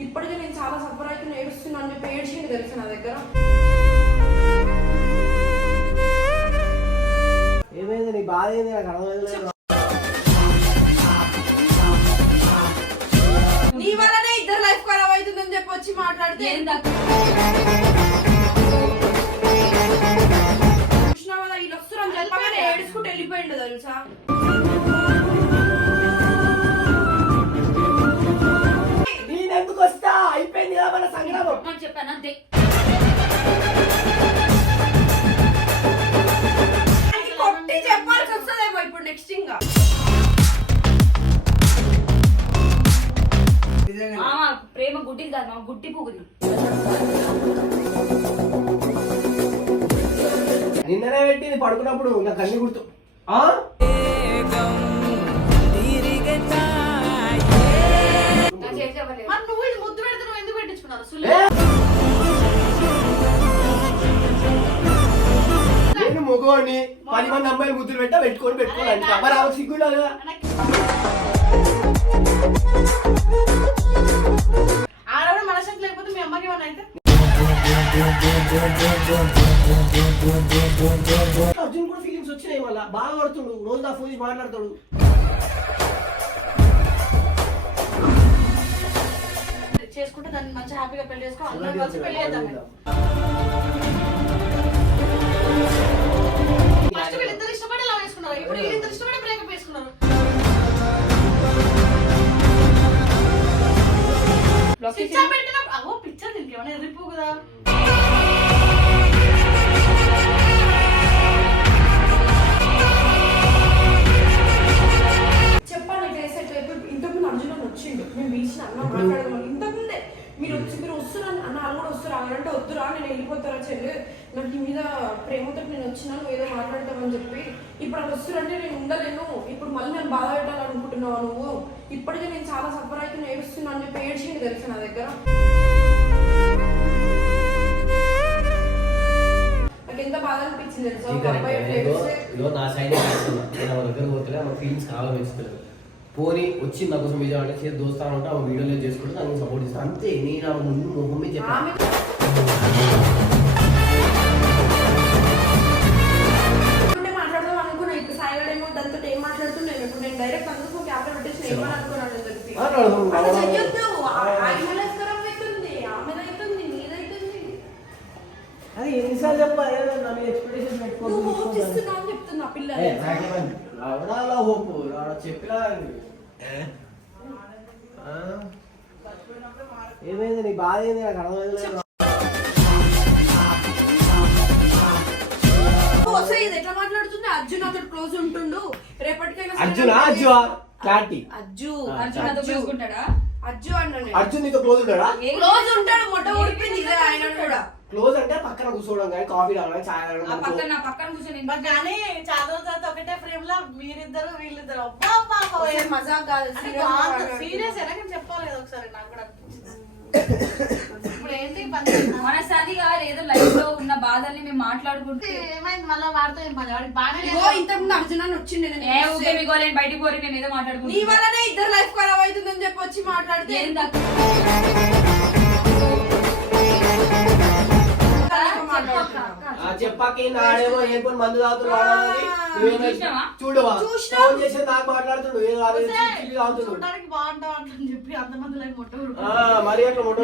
ఇప్పటికే నేను చాలా సఫర్ అవుతున్నా ఏడుస్తున్నా అని చెప్పి ఏడ్చింది తెలుసు నా దగ్గర? ఏమైంది? నీ బాధ ఏంది? నాకు అర్థమైంది నీ వల్లనే ఇద్దరు లైఫ్ ఖరాబ్ అవుతుందని చెప్పి వచ్చి మాట్లాడితే చూసినా కదా వీళ్ళు వస్తున్నారు అని చెప్పగానే ఏడుచుకుంటూ వెళ్ళిపోయిండు తెలుసా? మన సంగ్రామం చెప్పాను అంతే. అది కొట్టి చెప్పాల్సి వస్తుందేమో ఇప్పుడు నెక్స్ట్ ఇంకా. మామ ప్రేమ గుడ్డిది కాదు మామ గుడ్డి పువ్వుది. నిన్ననే పెట్టింది పడుకున్నప్పుడు నాకు అన్ని గుర్తు. నేను మగవాడిని పది మంది అమ్మాయిలు ముద్దులు పెట్టా పెట్టుకొని పెట్టుకోవాలి అంట. మరి ఆమెకు సిగ్గు ఉండాలి కదా ఆడవాడు మనశ్శాంతి లేకపోతే మీ అమ్మకి ఏమన్నా అయితే? అర్జున్ కూడా ఫీలింగ్స్ వచ్చినాయి మళ్ళా. బాగా పడుతుండు రోజు ఫోన్ మాట్లాడతాడు. చేసుకుంటే దాన్ని మంచి హ్యాపీగా పెళ్ళి చేసుకో అందరం కలిసి పెళ్ళి చేద్దాం ఫస్ట్ వీళ్ళిద్దరు ఇష్టపడి లవ్ వేసుకున్నారు ఇప్పుడు వీళ్ళిద్దరు ఇష్టపడి బ్రేకప్ వేసుకున్నారు స్విచ్ ఆఫ్ పెట్టిన అవో పిక్చర్ దీనికి ఏమైనా అంటే వద్దురా నేను వెళ్ళిపోతారా చెల్లి? నాకు ఈ మీద ప్రేమతో నేను వచ్చినా నువ్వు ఏదో మాట్లాడతావని చెప్పి. ఇప్పుడు అది వస్తురంటే నేను ఉండలేను. ఇప్పుడు మళ్ళీ నేను బాధ పెట్టాలనుకుంటున్నావు నువ్వు? ఇప్పటికే నేను చాలా సఫర్ అవుతున్నా ఏడుస్తున్నా అని చెప్పి ఏడ్చింది తెలుసు నా దగ్గర? ఎంత బాధ అనిపించింది తెలుసా? నా సైడ్ దగ్గర పోతున్నా ఫీలింగ్స్ పోనీ వచ్చి నా కోసం విజయం అంటే చేసి దోస్తాను అంటే ఆమె వీడియోలో చేసుకుంటే నాకు సపోర్ట్ ఇస్తాను అంతే నేను ఆమె ముందు మొహం మీద చెప్పాను అది ఎన్నిసార్లు చెప్పాలి నా మీద ఎక్స్పెక్టేషన్ అవడాల హోప్ చెప్పినా ఏమైంది? నీ బాధ ఏంది? నాకు అర్థమైంది వస్తే ఇది ఎట్లా మాట్లాడుతుంది? అర్జున్ అతడు క్లోజ్ ఉంటుండు. రేపటికైనా అర్జున్? నాకు అర్జువా? క్లారిటీ. అజ్జు అర్జున్ చూసుకుంటాడా అజ్జు అన్నాను అర్జున్ నీతో క్లోజ్ ఉంటాడా? క్లోజ్ ఉంటాడు? మొట్ట ఊడిపోయింది ఇదే ఆయన కూడా. క్లోజ్ అంటే పక్కన కూర్చోవడం కానీ కాఫీ తాగడం చాయ్ తాగడం పక్కన పక్కన కూర్చొని బట్ కానీ చాలా రోజుల తర్వాత ఒకటే ఫ్రేమ్లో మీరిద్దరు వీళ్ళిద్దరు. మజాక్ కాదు. సీరియస్ ఎలా చెప్పాలి ఒకసారి నాకు కూడా ఏంటి పని మనసారిగా ఏదో లైఫ్లో ఉన్న బాధల్ని మేము మాట్లాడుకుంటే. ఏమైంది? మళ్ళీ వాడితో ఏం బాగానే ఇగో ఇంతకుముందు అర్జున్ అని వచ్చిండే నేను. ఏ ఊకే. మీ గోలేని బయటికి పోరి మేము ఏదో నీ మాట్లాడుకుంటాం వల్లనే ఇద్దరు లైఫ్ ఖరాబ్ అవుతుందని చెప్పి వచ్చి మాట్లాడితే ఏందా? ఆ చెప్పాక ఏంది ఆడేమో ఏం కొన్ని మందు తాగుతున్నాడు? చూడవా. ఫోన్ చేసి నాకు మాట్లాడుతుండు ఏదో అదే తాగుతున్నాడు బాగుంటావు అని చెప్పి మొట్ట ఆ, మరి అట్లా మొట్ట.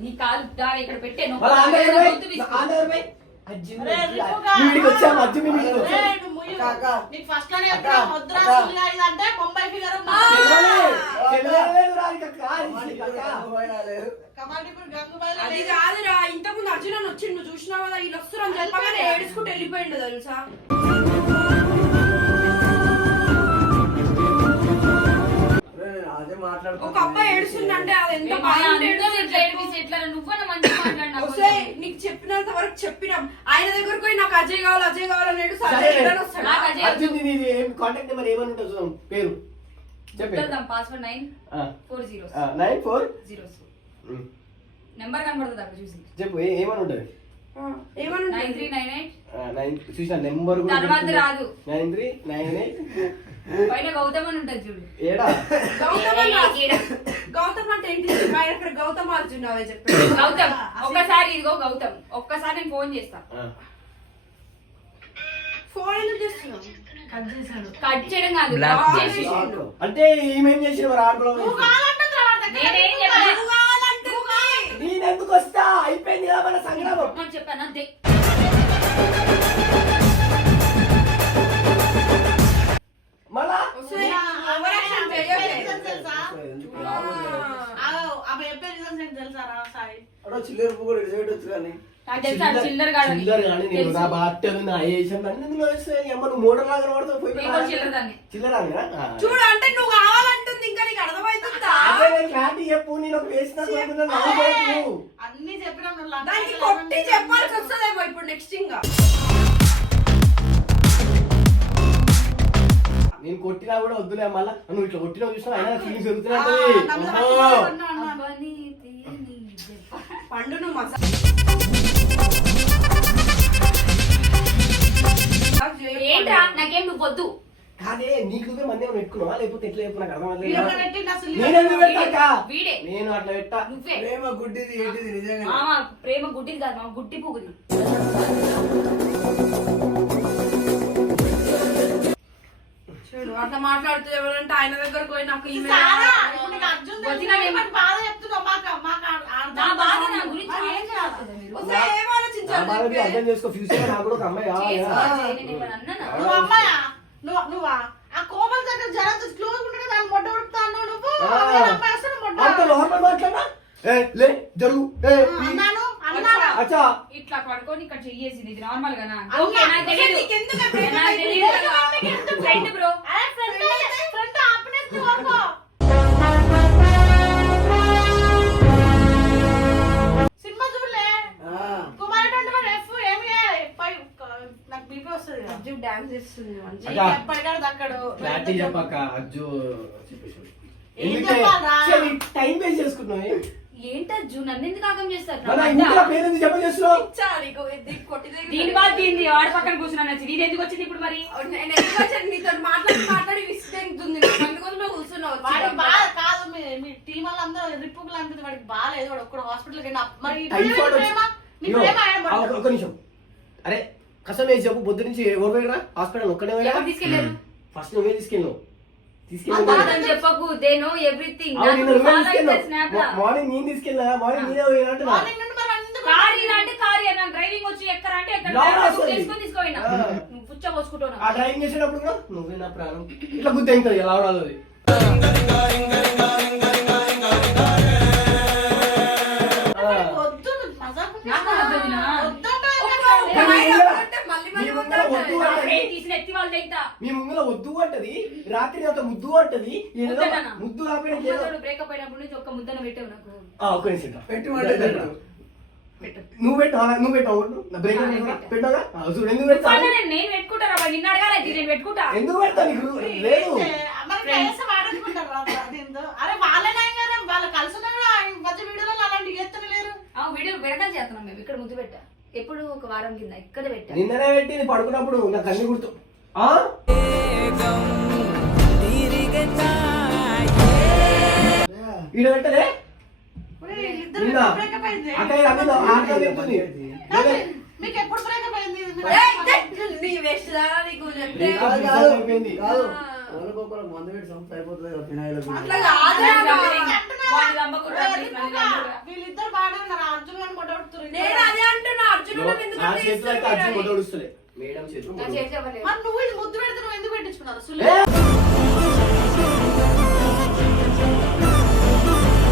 నీ కాలు ఇక్కడ పెట్టే నొప్పి వాళ్ళ ఆంధ్ర ఏదో పోయి, గొంతు పిసుకు. ఆంధ్ర పోయి, అర్జున్ అరే, వచ్చి- రిపుగా. మీ ఇంటికి వచ్చాము, అర్జున్ మీ ఇంటికి వచ్చాము. ఏయ్, నువ్వు ముయ్యి. అక్క, అక్క. నీకు ఫస్ట్ అంటే బొంబాయి ఫిగర్ అది కాదురా ఇంతకుముందు అర్జున్ అని వచ్చి నువ్వు చూసినావు కదా వీళ్ళు వస్తారు అని చెప్పగానే ఏడుచుకుంటూ వెళ్ళిపోయిండు తెలుసా? అదే మాట్లాడుకో ఒక అబ్బాయి ఏడుస్తుందంటే అది ఎంత నీకు చెప్పినంత వరకు చెప్పినాం. ఆయన దగ్గరకు పోయి నాకు అజయ్ కావాలి అజయ్ కావాలని ఏడు సరే. అజయ్ రిటర్న్ వస్తాడా? నాకు అజయ్ అర్జున్ నీ ఏం కాంటాక్ట్ నెంబర్ ఏమని ఉంటుంది చూద్దాం పేరు. చెప్పే password nine four zero nine four zeros number కనబడుతుంది అక్కడ చూసి. చెప్పు ఏమని ఉంటుంది? Nine? Three nine eight nine చూసిన నెంబర్ కూడా తర్వాత రాదు. నైన్ త్రీ నైన్ ఎయిట్ పైన గౌతమ్ అని ఉంటుంది చూడు. ఏడా? గౌతమ్ అంటే ఏంటి? ఆయన గౌతమ్ అర్జున్ అవే చెప్పాడు గౌతమ్ ఒక్కసారి ఇదిగో గౌతమ్. ఒక్కసారి నేను ఫోన్ చేస్తా. ఫోన్ ఎందుకు చేస్తున్నావు? కట్ చేశాడు కట్ చేయడం కాదు బ్లాక్ mark. చేసి అంటే ఈమెం చేసిన ఆటలో. నేనేం చెప్పలేదు. నేను ఎందుకు వస్తా అయిపోయింది కదా మన సంగ్రామం అని చెప్పాను అంతే. మళ్ళా? తెలుసా? తెలుసా? రా సాయి? అడో చిల్లర పువ్వు కూడా ఇటు వచ్చు కానీ. నాకు తెలుసా చిల్లర కాదని చిల్లర కానీ నేను నా బాట్టలు నా ఏషం అన్ని ఇందులో వేస్తే అమ్మ నువ్వు మోటార్ లాగా పడతావు పోయి నేను కూడా చిల్లర దాన్ని. చిల్లర అన్నా? ఆ. చూడు అంటే నువ్వు కావాలంటుంది ఇంకా నీకు అర్థమవుతుందా? అదే నేను క్లారిటీ చెప్పు నేను ఒక వేసిన కోరుకున్నా నవ్వు చేయకు. అన్ని చెప్పినా నువ్వు లంచ్ దానికి చేయాలి, కొట్టి లంచ్ చెప్పాల్సి చేయాలి. వస్తుందేమో ఇప్పుడు నెక్స్ట్ ఇంకా. నేను కొట్టినా కూడా వద్దులే మళ్ళా. నువ్వు ఇట్లా కొట్టినా చూసినా అయినా ఫీలింగ్స్ ఆ, నన్ను అన్నా, పండు నువ్వు ఏంట్రా? నాకేం నువ్వు వద్దు. కాదే నీకు నువ్వే మంది ఏమైనా పెట్టుకున్నావా? లేకపోతే ఎట్లా చెప్పు నాకు అర్థం వీడు ఒకడు పెట్టిండు అసలు నేను ఎందుకు పెట్టాక వీడే నేను అట్లా పెట్టా. నువ్వే. ప్రేమ గుడ్డిది ఏంటిది నిజంగా మామ ప్రేమ గుడ్డిది కాదు గుడ్డి పువ్వుది. కదా. మీరు. వస్తే ఏం నా ఆలోచించాలి? బాధ చెప్పే? అర్థం చేసుకో ఫ్యూచర్ నాకు కూడా ఒక అమ్మాయి? అమ్మాయా? నువ్వు నువ్వా? ఆ కోమల దగ్గర జరంత క్లోజ్ ఉంటే దాన్ని మొట్ట ఉడుపుతా అన్నావు నువ్వు నువ్వు మొట్ట అంత నార్మల్ మాట్లాడినా? ఏ లే జరుగు. ఏ ఆ, పీ. అన్నాను అన్నాను అచ్చా. ఇట్లా పడుకొని ఇక్కడ చెయ్యేసింది. ఇది నార్మల్ గానా ఓకే నాకు తెలియదు అట్లా నాకు తెలియదు ఫ్రెండ్ బ్రో ఫ్రెండ్ సినిమా చూడలే. ఎఫ్ ఏమి నాకు బీపీ వస్తుంది డాన్స్ చేస్తుంది మంచిగా. ఎప్పటికాడు క్లారిటీ చెప్పాక అజ్జు చెప్పేసి ఎందుకే టైం వేస్ట్ చేసుకుంటున్నావు నన్ను ఎందుకు ఆగం చేస్తారు? దీని బాధ దీన్ని వాడి పక్కన కూర్చున్నాను వచ్చి నేను ఎందుకు వచ్చింది ఇప్పుడు మరి? నేను ఎందుకు వచ్చాను? నీతో మాట్లాడి మాట్లాడి విసిగెంతుంది అందుకోసమే కూర్చున్నావు. వాడికి బాధ కాదు మీ మీ టీం వాళ్ళందరూ రిప్పుకులు అంటుంది వాడికి బాగాలేదు వాడు ఒక్కడ మరి. ఒక నిమిషం. అరే కసం వేసి చెప్పు? పొద్దు నుంచి ఎవరు హాస్పిటల్ ఒక్కడే ఫస్ట్ నువ్వే తీసుకెళ్ళావు తీసుకెళ్ళి చెప్పకు దే నో ఎవ్రీథింగ్ మార్నింగ్ నేను తీసుకెళ్ళా మార్నింగ్ నీదే పోయినట్టు కార్ ఇలా అంటే కార్ నా డ్రైవింగ్ వచ్చి ఎక్కడ అంటే ఎక్కడ. తీసుకొని తీసుకోయినా ఆ. నువ్వు పుచ్చ పోసుకుంటున్నావు. ఆ డ్రైవింగ్ చేసేటప్పుడు కూడా నువ్వే నా ప్రాణం. ఇట్లా గుర్తు అవుతుంది ఎలా రాదు అది. ఆ. వద్దు మజాకు వద్దు మీ ముంగల వద్దు అంటది. రాత్రి అంత ముద్దు అంటది? ముద్దు బ్రేకప్ అయినప్పటి నుంచి ఒక్క ముద్దను పెట్టావు నాకు. ఆ, ఒక్క నిమిషం. పెట్టి నువ్వు పెట్టు ఆ, నువ్వు పెట్టావు బ్రేక్ ఆ, నేను పెట్టా. పెట్టాగా ఆ, చూడు ఎందుకు అన్న, పెడతా నేను పెట్టుకుంటారా నిన్ను అడగాలి నేను పెట్టుకుంటా. ఎందుకు పెడతా నీకు? లేదు. అరే వాళ్ళేనా వాళ్ళు కలిసి ఉన్నా కూడా మధ్య వీడియోలో అలాంటి ఆ వీడియో వెనకాల చేస్తున్నాం మేము. ఇక్కడ ముద్దు పెట్టా. ఎప్పుడు ఒక వారం కింద ఇక్కడ పెట్టా నిన్ననే పెట్టి నేను పడుకున్నప్పుడు నాకు అన్ని గుర్తు ఆ ఈడ పెట్టలే ఒరేయ్, వీళ్ళిద్దరు నిన్న ఎప్పుడు breakup అయింది? అక్కడ అక్కడ ఆటలో చెప్తుంది కాదు, మీకు ఎప్పుడు బ్రేకప్ అయింది మీరు- ఏయ్, ఇదే, నీ వేస్ట్ నీకు చెప్తే నీకు కాదు, కాదు. అయిపోయింది. కాదు. ఆ. ఒకరికొకరు మందు పెట్టి సంప అయిపోతుంది కదా ఫినాయిల్. వీళ్ళిద్దరు బాగానే ఉన్నారు. అర్జున్ గారిని కొట్టగొడుతున్నారు. నేను అదే అంటున్నా. అర్జున్ నా చేతిలో అయితే అర్జున్. కొట్టడుస్తలే మేడం చేతులు నా చేతి ఇవ్వలేదు. మరి నువ్వు ఇది ముద్దు పెడితే నువ్వు ఎందుకు!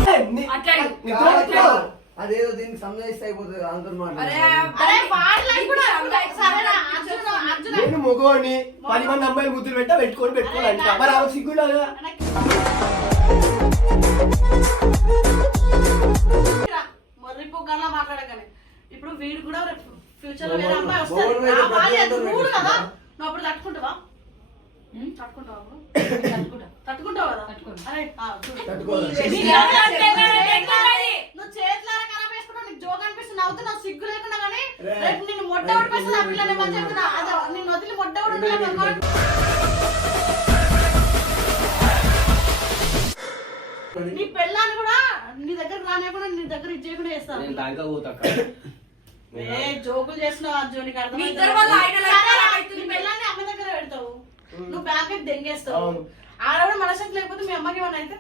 ఏ, నీ- అట్లా అదేదో దీనికి సంజయిస్తే అయిపోతుంది అర్జున్ నేను మొగోడిని. పది మంది అమ్మాయిలు ముద్దులు పెట్టా పెట్టుకొని పెట్టుకోవాలి అంట మరి ఆమె మాట్లాడకని. ఇప్పుడు వీడు కూడా ఫ్యూచర్లో వేరే బాగుండు. అమ్మాయి వస్తుంది మూడు కదా? నువ్వు అప్పుడు తట్టుకుంటావా? తట్టుకుంటావా? తట్టుకుంటా. కదా? నువ్వు చేతులారా శివ కనిపిస్తుంది నవ్వుతూ నాకు సిగ్గు లేకుండా కానీ రేపు నేను మొట్ట పడిపోతుంది నా పిల్లలు ఏమని చెప్తున్నా. అదే నేను వదిలి మొట్ట నీ పెళ్ళాన్ని కూడా నీ దగ్గర రానియకుండా నీ దగ్గర ఇచ్చేయకుండా చేస్తాను. నేను దానికా పోతా ఏ జోకులు చేస్తున్నావు అర్జున్ అర్థం పెళ్ళాన్ని అమ్మ దగ్గర పెడతావు. నువ్వు బ్యాంక్ దెంగేస్తావు. ఆడవాడు మనసెట్ లేకపోతే మీ అమ్మకి ఏమన్నా అయితే?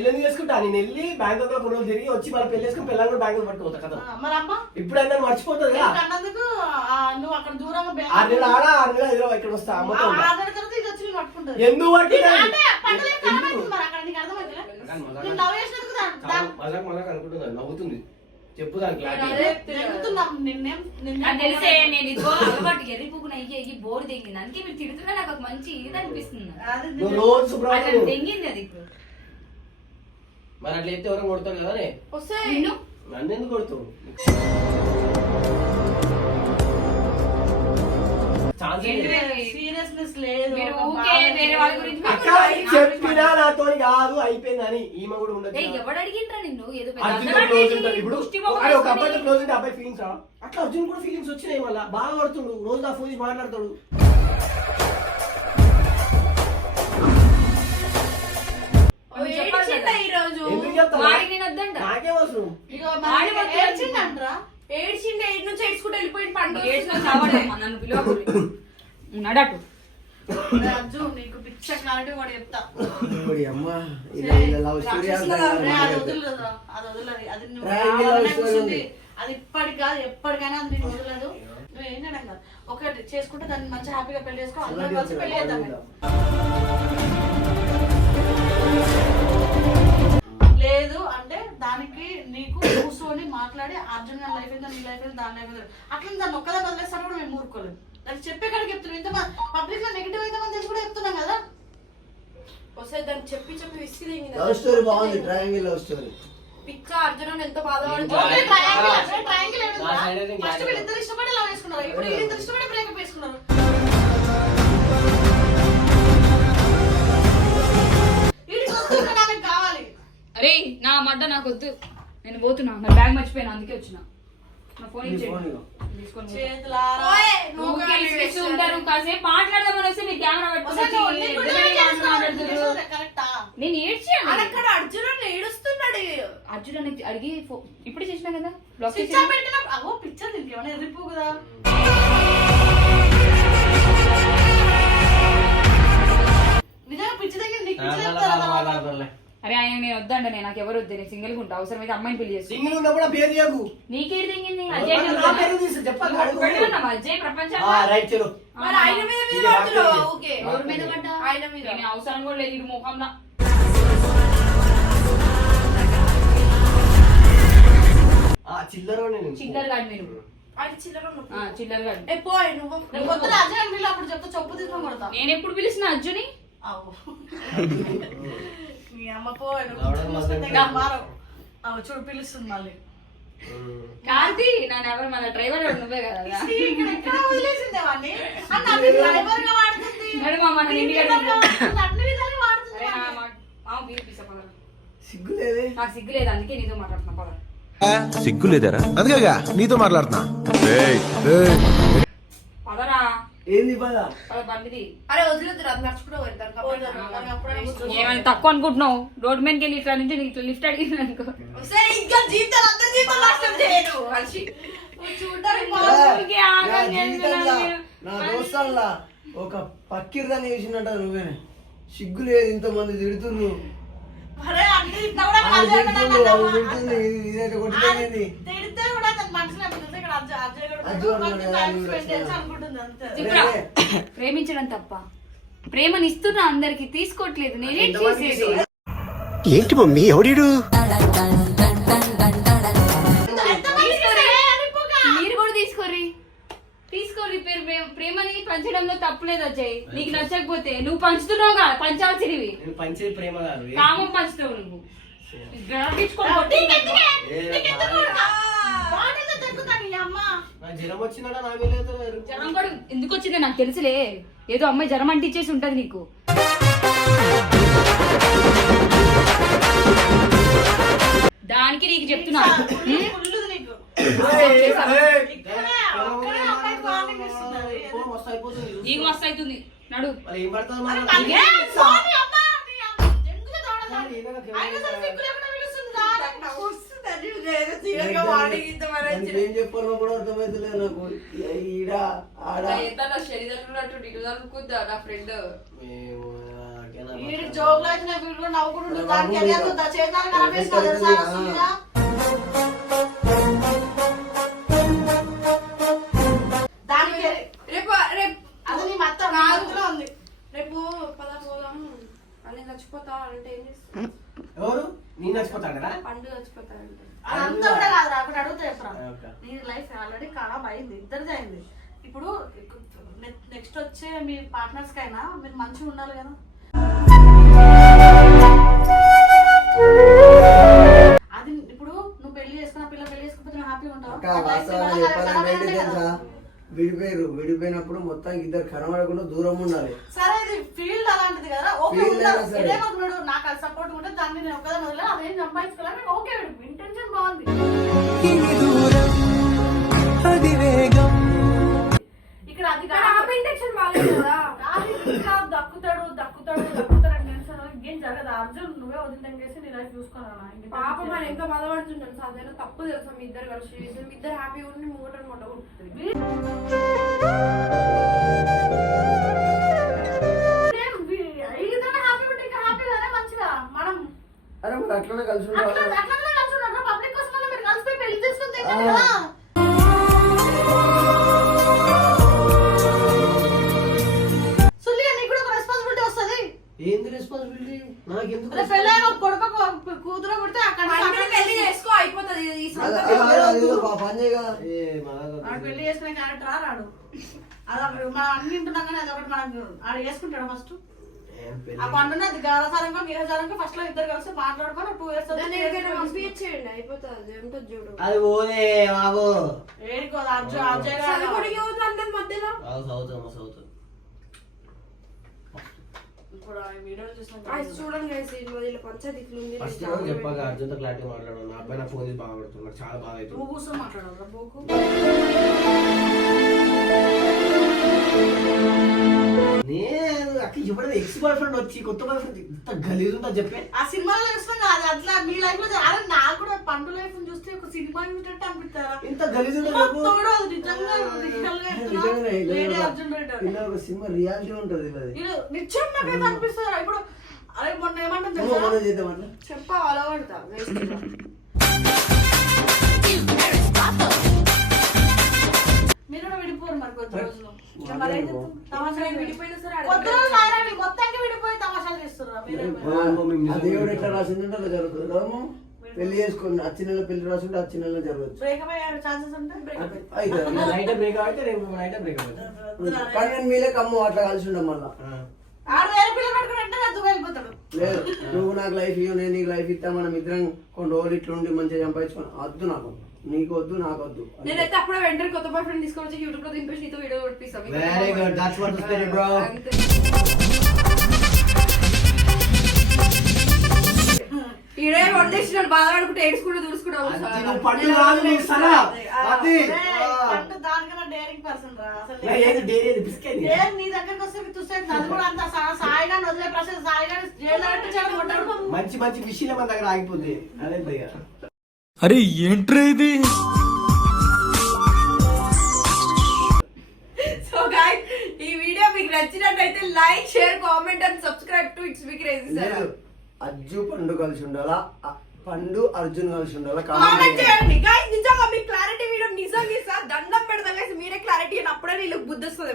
ఎందుకు చేసుకుంటా? నేను వెళ్ళి బ్యాంక్లో కొన్ని తిరిగి వచ్చి మన పెళ్ళి చేసుకుని పిల్లలు కూడా బ్యాంక్ పట్టుకోతా కదా. మరి అమ్మ ఇప్పుడు అయినా మర్చిపోతుంది కదా? అన్నందుకు ఆ, నువ్వు అక్కడ దూరంగా బ్యాంక్ ఆరు నెలలు ఆడ? ఆరు నెలలు ఎదురు ఇక్కడ వస్తా అమ్మతో ఉంటా. ఆరు నెలల తర్వాత ఇది వచ్చి నేను పట్టుకుంటుంది ఎందుకు పట్టుకుంటావు? అంటే పంటలు ఏం కనబడుతుంది మరి అక్కడ నీకు అర్థమవుతుందా కానీ మజాక్ నేను లవ్ చేసినందుకు దా- చాలా దా- మజాక్ మజాక్ అనుకుంటుంది నవ్వుతుంది. చెప్పు నేను తెలిసే నేను ఇదిగో అలవాటు అయ్యి అయ్యి బోర్ దిగింది అందుకే మీరు తిడుతున్నా నాకు ఒక మంచి ఇది అనిపిస్తుంది. అట్లా అది మరి అట్లా అయితే ఎవరైనా కొడతారు కదా నే? వస్తే నిన్ను? నన్ను ఎందుకు కొడుతావు? మాట్లాడాలి. చెప్పినా నాతో కాదు అయిపోయిందని ఈమె కూడా ఉండదు ఎవడు అడిగిండ్రా నిన్ను? ఏదో ఇప్పుడు ఒక అబ్బాయి క్లోజ్ ఉంటే అబ్బాయి ఫీలింగ్స్ అట్లా అర్జున్ కూడా ఫీలింగ్స్ వచ్చినాయి మళ్ళీ. బాగా పడుతుండు రోజు నా ఫోన్ మాట్లాడతాడు. ఏడ్చిండా ఏడు నుంచి ఏడ్చుకుంటూ వెళ్ళిపోయింది పండు నన్ను నీకు పిచ్చ క్లారిటీ కూడా చెప్తా. ఇప్పుడు అమ్మ ఇలా ఇలా లవ్ స్టోరీ రాక్షసుల అరే, అది అంటారు వదలదురా, అది వదలదు. అది నువ్వు love story కూర్చుంది. అది ఇప్పటికి కాదు ఎప్పటికైనా అది నేను వదలదు. నువ్వు ఏం చేయడం కాదు. ఒకటి చేసుకుంటే దాన్ని మంచి హ్యాపీగా పెళ్ళి చేసుకో. అందరం కలిసి పెళ్ళి చేద్దాం. లేదు అంటే దానికి నీకు కూర్చొని మాట్లాడి అర్జున్ గారి లైఫ్ ఏందో నీ లైఫ్ ఏందో దాని లైఫ్ ఏందో అట్లా దాన్ని ఒక్కదాన్ని వదిలేస్తాను కూడా మేము ఊరుకోలేదు దానికి చెప్పే కాడికి చెప్తున్నాం. ఇంత పబ్లిక్లో నెగిటివ్ అయితే మనం తెలిసి కూడా చెప్తున్నాం కదా. వస్తే దాన్ని చెప్పి చెప్పి విసిగి లవ్ స్టోరీ బాగుంది ట్రయాంగిల్ లవ్ స్టోరీ పిచ్చ అర్జున్ ఎంత బాధపడుతుంది. ట్రయాంగిల్? నా ఫస్ట్. వీళ్ళిద్దరు ఇష్టపడి లవ్ చేసుకున్నారు ఇప్పుడు వీళ్ళిద్దరు ఇష్టపడి బ్రేకప్ చేసుకున్నారు. అరే నా మడ్డ నాకు వద్దు నేను పోతున్నా. నా బ్యాగ్ మర్చిపోయినా అందుకే వచ్చిన. నా ఫోన్ ఇచ్చేయండి. ఉంటారు. కాసేపు మాట్లాడదామని వస్తే కెమెరా పెట్టుకుని? నేను ఏడ్చాను. అక్కడ అర్జున్ అని ఏడుస్తున్నాడు. అర్జున్ అని అడిగి ఫో- ఇప్పుడే చేసినా బ్లాక్ అగో దీనికి ఎర్రిపో కదా? నిజంగా పిచ్చి దగ్గర అరే ఆయన నేను వద్దండి నేను నాకు ఎవరు వద్దు నేను సింగిల్ ఉంటా అవసరం అయితే అమ్మాయిని పెళ్ళి చేస్తాను సింగిల్ ఉన్నప్పుడు ఆ పేరు చేయకు. నీకేం దిగింది అజయ్ నా పేరు తీసి చెప్పాలి అడుగు. పెట్టుకున్నావా అజయ్ ప్రపంచం ఆ, రైట్ చలో మరి ఆయన మీద మీద ఇది. పడుతున్నావు వాక్యం ఓకే ఎవరి మీద పడ్డా ఆయన మీద. నేను అవసరం కూడా లేదు ఇది ముఖంలో. ఆ చిల్లర నేను. చిల్లర మీరు. చిల్లర నొప్పి. ఆ, చిల్లర గాడి ఏ పోయ్ నువ్వు పొద్దున అజయ్ అప్పుడు చెప్తా చెప్పు తీసుకొని కొడతా. నేను ఎప్పుడు పిలిచిన అర్జుని? అవు. అమ్మ చూడు పిలుస్తుంది మళ్ళీ. కాంతి నన్ను ఎవరు మన డ్రైవర్ నువ్వే కదా వదిలేసిందే వాడిని డ్రైవర్. గా వాడుతుంది. అన్ని వాడుతుంది నా బీర్ పద సిగ్గు లేదే నాకు సిగ్గు లేదు అందుకే నీతో మాట్లాడుతున్నా పద సిగ్గులేదరా? అందుకేగా నీతో మాట్లాడుతున్నా. ఏంది. ఏమైనా తక్కువ అనుకుంటున్నావు? రోడ్ మీదకి వెళ్ళి ఇట్లా నుంచి నీకు లిఫ్ట్ అనుకో. నువ్వు. ఊరికే నా దోస్తాన్లా ఒక పక్కిర్దాన్ని వేసినట్ట నువ్వేనే సిగ్గు లేదు ఇంతమంది తిడుతున్నారు తిడుతుంది ఇదైతే కొట్టుకుంది ప్రేమించడం తప్ప. ప్రేమని ఇస్తున్నా అందరికి తీసుకోవట్లేదు. నేనే చేసేది? ఏంటి మమ్మీ? అరిపోగా. మీరు కూడా తీసుకోరి తీసుకోరి ప్రే- ప్రే- ప్రేమని పంచడంలో తప్పులేదు అజయ్. నీకు నచ్చకపోతే నువ్వు పంచుతున్నావుగా పంచాల్సినవి. కామం పంచుతావు నువ్వు. జ్వరం కూడా ఎందుకు వచ్చిందో నాకు తెలుసులే ఏదో అమ్మాయి జ్వరం అంటించేసి ఉంటది నీకు దానికి నీకు చెప్తున్నా. నీకు మస్తు అవుతుంది నడు ఏం చెప్పాలో కూడా అర్థమైతలేదు నాకు. ఈడ ఆడ. మేము నాకేనా వీడి జోకులు అయితే వీడు నవ్వుకుంటుండు దానికి చేతాలు తెలుసా? దానికి రేపు రేపు. అది నీ మత్త నీ మత్తులో ఉంది. రేపు పద పోదాం. అని చచ్చిపోతా అంటే ఏం చేస్తా ఎవరు? నేను పండు చచ్చిపోతాడంటే. అదంతా కూడా కాదు ఒకటి అడుగుతా చెప్పరా ఓకే. నీ లైఫ్ ఆల్రెడీ ఖరాబ్ అయింది ఇద్దరిది అయింది. ఇప్పుడు నెక్స్ట్ వచ్చే మీ పార్ట్నర్స్ కైనా మీరు మంచిగా ఉండాలి కదా. అది ఇప్పుడు నువ్వు పెళ్ళి చేసుకున్న పిల్ల పెళ్ళి చేసుకుంటే నువ్వు హ్యాపీగా ఉంటావు? విడిపోయారు విడిపోయినప్పుడు మొత్తం ఇద్దరు కనబడకుండా దూరం ఉండాలి. సరే ఇది ఫీల్డ్ అలాంటిది కదా. ఓకే. ఇదేమనుకున్నాడు నాకు అది సపోర్ట్ ఉంటే దాన్ని నేను ఒక్కదాని వదిలే అదేం సంపాదించుకోవాలని? ఓకే ఇంటెన్షన్ బాగుంది. ఇక్కడ అది కాదు. ఇంటెన్షన్ బాగాలేదు కదా. రాజు ఇంకా దక్కుతాడు దక్కుతాడు దక్కుతాడు అని టెన్షన్ ఏం జరగదు? అర్జున్ నువ్వే వదిలితం చేసి నీ లైఫ్ చూసుకోవాలన్నా ఇంక పాపం ఆయన ఎంత బాధపడుతున్నాను సార్. అదైనా తప్పు తెలుసా మీ ఇద్దరు కలిసి? మీ ఇద్దరు హ్యాపీ ఉండి మూటలు మూట ఇంకా మనం అరే మరి అట్లనే కలిసి ఉండాలి? అట్లనే కలిసి ఉన్నాం పబ్లిక్ కోసం మీరు కలిసిపోయి పెళ్ళి చేసుకుంటే కదా. ఏంది రెస్పాన్సిబిలిటీ కొడుకు ఒక కూతురు పుడితే అక్కడ పెళ్ళి చేసుకో అయిపోతుంది పెళ్ళి చేసుకునే క్యారెక్టర్ రాడు. అది ఒకటి మనం అన్ని వింటున్నాం కానీ అది ఒకటి మనం ఆడు చేసుకుంటాడు ఫస్ట్? ఆ అది ఫస్ట్లో ఇద్దరు కలిసి మాట్లాడుకొని టూ ఇయర్స్ దాన్ని ఎక్కడికైనా పంపించేయండి అయిపోతుంది ఏమిటో చూడు. అది పోదే బాబు. ఏడుకో గారు మధ్యలో. నేను చెప్పాక అర్జున్తో క్లారిటీ మాట్లాడు నా అబ్బాయి నా ఫోన్ చేసి బాగా పడుతుంది నాకు చాలా బాగా అవుతుంది బాయ్ ఫ్రెండ్ వచ్చి కొత్త బాయ్ ఫ్రెండ్ ఇంత గలీజ్ ఉందా చెప్పే? ఆ సినిమాలో చూస్తున్నా అది అట్లా మీ లైఫ్లో అరే నాకు కూడా పండు లైఫ్ చూస్తే ఒక సినిమా చూసినట్టు అనిపిస్తారా? ఇంత గలీజ్ ఉందా అది నిజంగా లేడీ అర్జున్ ఒక- రెడ్డి ఇలా ఒక సినిమా రియాలిటీ ఉంటుంది నిజం నాకైతే అనిపిస్తుంది ఇప్పుడు అరే మొన్న ఏమంటుంది చెప్ప అలవాడతా గా. మీరు కూడా విడిపోరు మరి కొద్ది రోజులు. ఇక మాట్లాడు మరి ఏం బ్రో. చేస్తాం? తమాషా నేను విడిపోయినా సరే అడగలేదు. కొద్ది రోజులు ఆగండి మొత్తానికి విడిపోయి తమాషాలు చేస్తున్నారు మీరు ఆ దేవుడు ఎట్లా రాసిందంటే అలా జరుగుతుంది. కదా పెళ్ళి చేసుకుని అచ్చి నెల పెళ్ళి రాసింటే అచ్చి నెల జరగచ్చు. కానీ నేను మీలే కమ్ము అట్లా కలిసి ఉండం మళ్ళా. లేదు నువ్వు నాకు లైఫ్ ఇవ్వు నేను నీకు లైఫ్ ఇస్తా మనం ఇద్దరం కొన్ని రోజులు ఇట్లా ఉండి మంచిగా సంపాదించుకోను వద్దు నాకు. నీకు వద్దు నాకు వద్దు నేనైతే అప్పుడే వెంటనే కొత్త బాయ్ ఫ్రెండ్ తీసుకొని యూట్యూబ్లో దింపేసి నీతో video కొట్టిస్తాను very good that's what the spirit bro ఈడే వండేసినాడు బాధపడుకుంటే ఏడుచుకుంటూ చూసుకుంటూ అది నువ్వు పండు కాదు నువ్వు సరా అది. దానికన్నా డేరింగ్ పర్సన్ రా. అసలు. ఏది డైరీ బిస్కెట్ ఏ నీ దగ్గరికి వస్తే చూస్తే నన్ను కూడా అంత సాయిగా వదిలే ప్రశ్న సాయిగా జైల్లో పెట్టి చాలా కొట్టాడు మంచి మంచి విషయాలు మన దగ్గర ఆగిపోద్ది. అదే భయ్య. అరే ఏంట్రా ఇది? సో గాయ్స్ ఈ వీడియో మీకు నచ్చినట్టయితే like share comment and subscribe to it's big rage లేదు. అజ్జు పండు కలిసి ఉండాలా? అ- పండు అర్జున్ కలిసి ఉండాలా? కామెంట్ కామెంట్ చేయండి. గైస్ నిజంగా మీకు క్లారిటీ వీడియో నిజంగా ఇస్తా. దండం పెడతా గైస్ మీరే క్లారిటీ అప్పుడే వీళ్ళకి బుద్ధి వస్తుంది